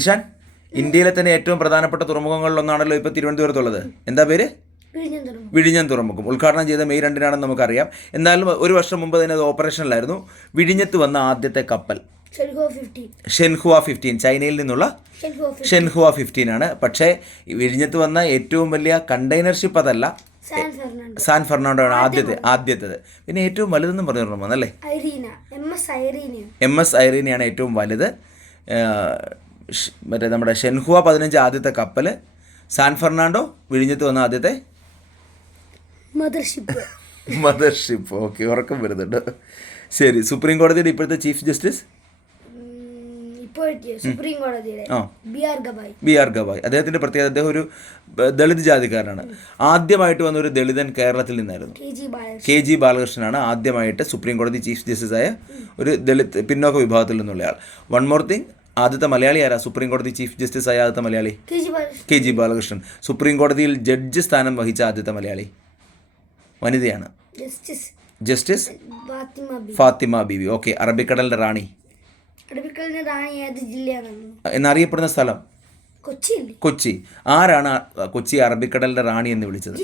ഇഷാൻ ഇന്ത്യയിലെ തന്നെ ഏറ്റവും പ്രധാനപ്പെട്ട തുറമുഖങ്ങളിലൊന്നാണല്ലോ ഇപ്പോൾ തിരുവനന്തപുരത്തുള്ളത് എന്താ പേര്? വിഴിഞ്ഞം തുറമുഖം. ഉദ്ഘാടനം ചെയ്ത മെയ് രണ്ടിനാണെന്ന് നമുക്കറിയാം. എന്നാലും ഒരു വർഷം മുമ്പ് തന്നെ അത് ഓപ്പറേഷനിലായിരുന്നു. വിഴിഞ്ഞത്ത് വന്ന ആദ്യത്തെ കപ്പൽ. ഷെൻഹുവ ഫിഫ്റ്റീൻ ചൈനയിൽ നിന്നുള്ള ഷെൻഹുവ ഫിഫ്റ്റീൻ ആണ്. പക്ഷേ വിഴിഞ്ഞത്ത് വന്ന ഏറ്റവും വലിയ കണ്ടെയ്നർ ഷിപ്പ് അതല്ല. San Fernando. ആണ് ആദ്യത്തെ ആദ്യത്തേത്. പിന്നെ ഏറ്റവും വലുതെന്നും പറഞ്ഞു അല്ലേ? എം എസ് ഐറീനയാണ്. ഏറ്റവും വലുത്. മറ്റേ നമ്മുടെ ഷെൻഹുവ പതിനഞ്ച് ആദ്യത്തെ കപ്പൽ സാൻ ഫെർണാണ്ടോ വിഴിഞ്ഞത്ത് വന്ന ആദ്യത്തെ? മദർഷിപ്പ് മദർഷിപ്പ് ഓക്കെ ഉറക്കം വരുന്നുണ്ട്. ശരി സുപ്രീം കോടതിയുടെ ഇപ്പോഴത്തെ ചീഫ് ജസ്റ്റിസ് സുപ്രീം കോടതിയുടെ ബി ആർ ഗബായ് ഗവായ്. അദ്ദേഹത്തിന്റെ പ്രത്യേകത അദ്ദേഹം ഒരു ദളിത് ജാതിക്കാരനാണ്. ആദ്യമായിട്ട് വന്ന ഒരു ദളിതൻ കേരളത്തിൽ നിന്നായിരുന്നു. കെ ജി ബാലകൃഷ്ണനാണ് ആദ്യമായിട്ട് സുപ്രീം കോടതി ചീഫ് ജസ്റ്റിസായ ഒരു ദളിത് പിന്നോക്ക വിഭാഗത്തിൽ നിന്നുള്ളയാൾ വൺ മോർ തിങ് ആദ്യത്തെ മലയാളി ആരാ? സുപ്രീം കോടതി ചീഫ് ജസ്റ്റിസ് ആയ ആദ്യത്തെ Malayali? K G Balakrishnan. Supreme കോടതിയിൽ ജഡ്ജ് സ്ഥാനം വഹിച്ച ആദ്യത്തെ മലയാളി? വനിതയാണ്. Justice Fathima B Fathima Beevi okay അറബിക്കടലിന്റെ റാണി. എന്നറിയപ്പെടുന്ന സ്ഥലം? കൊച്ചി കൊച്ചി. ആരാണ് കൊച്ചി അറബിക്കടലിന്റെ റാണി എന്ന് വിളിച്ചത്?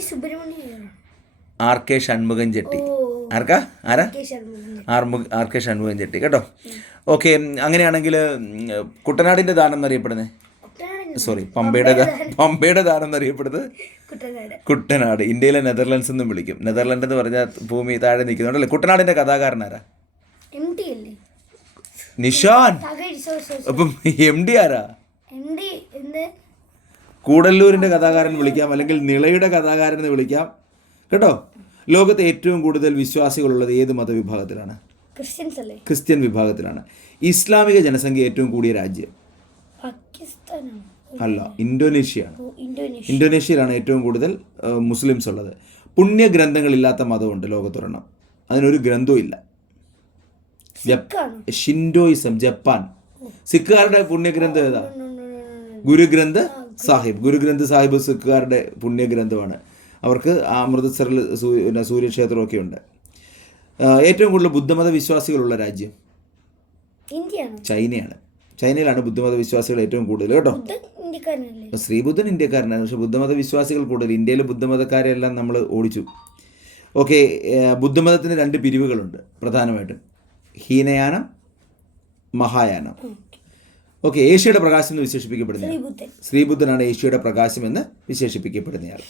R K Shanmukhan Chetty. ഓ ആർക്കാ? ആരാ? ആർമു ആർ കെ ഷൺമുഖൻ ചെട്ടി കേട്ടോ. ഓക്കെ അങ്ങനെയാണെങ്കിൽ കുട്ടനാടിന്റെ ദാനം എന്നറിയപ്പെടുന്നത് സോറി പമ്പയുടെ പമ്പയുടെ ദാനം. എന്നറിയപ്പെടുന്നത്? കുട്ടനാട്. ഇന്ത്യയിലെ നെതർലൻഡ്സ് എന്നും വിളിക്കും. നെതർലൻഡ് എന്ന് പറഞ്ഞാൽ ഭൂമി താഴെ നിൽക്കുന്നുണ്ടല്ലേ കുട്ടനാടിന്റെ കഥാകാരൻ ആരാ? നിഷാൻ! അപ്പം എം ഡി ആരാ? കൂടല്ലൂരിന്റെ കഥാകാരൻ വിളിക്കാം അല്ലെങ്കിൽ നിളയുടെ കഥാകാരൻ എന്ന് വിളിക്കാം. കേട്ടോ? ലോകത്തെ ഏറ്റവും കൂടുതൽ വിശ്വാസികളുള്ളത് ഏത് മതവിഭാഗത്തിലാണ്? ക്രിസ്ത്യൻസ് അല്ലേ ക്രിസ്ത്യൻ വിഭാഗത്തിലാണ്. ഇസ്ലാമിക ജനസംഖ്യ ഏറ്റവും കൂടിയ രാജ്യം? അല്ല ഇന്തോനേഷ്യയാണ്. ഇന്തോനേഷ്യയിലാണ് ഏറ്റവും കൂടുതൽ മുസ്ലിംസ് ഉള്ളത്. പുണ്യ പുണ്യഗ്രന്ഥങ്ങളില്ലാത്ത മതമുണ്ട് ലോകത്തൊരെണ്ണം. അതിനൊരു ഗ്രന്ഥവും ഇല്ല. Shintoism Japan. സിഖുകാരുടെ പുണ്യഗ്രന്ഥം ഏതാ? ഗുരുഗ്രന്ഥ് സാഹിബ്. ഗുരുഗ്രന്ഥ് സാഹിബ് സിഖുകാരുടെ പുണ്യഗ്രന്ഥമാണ്. അവർക്ക് ആ അമൃത്സറിൽ സൂര്യക്ഷേത്രമൊക്കെ ഉണ്ട് ഏറ്റവും കൂടുതൽ ബുദ്ധമത വിശ്വാസികളുള്ള രാജ്യം? ചൈനയാണ്. ചൈനയിലാണ് ബുദ്ധമത വിശ്വാസികൾ ഏറ്റവും കൂടുതൽ കേട്ടോ? ബുദ്ധൻ ശ്രീബുദ്ധൻ ഇന്ത്യക്കാരനാണ്. പക്ഷെ ബുദ്ധമത വിശ്വാസികൾ കൂടുതൽ. ഇന്ത്യയിലെ ബുദ്ധമതക്കാരെല്ലാം നമ്മൾ ഓടിച്ചു. ഓക്കെ ബുദ്ധമതത്തിന് രണ്ട് പിരിവുകളുണ്ട് പ്രധാനമായിട്ടും. ഹീനയാനം മഹായാനം. ഓക്കെ ഏഷ്യയുടെ പ്രകാശം എന്ന് വിശേഷിപ്പിക്കപ്പെടുന്ന ശ്രീബുദ്ധനാണ് ഏഷ്യയുടെ പ്രകാശം എന്ന് വിശേഷിപ്പിക്കപ്പെടുന്നയാൾ.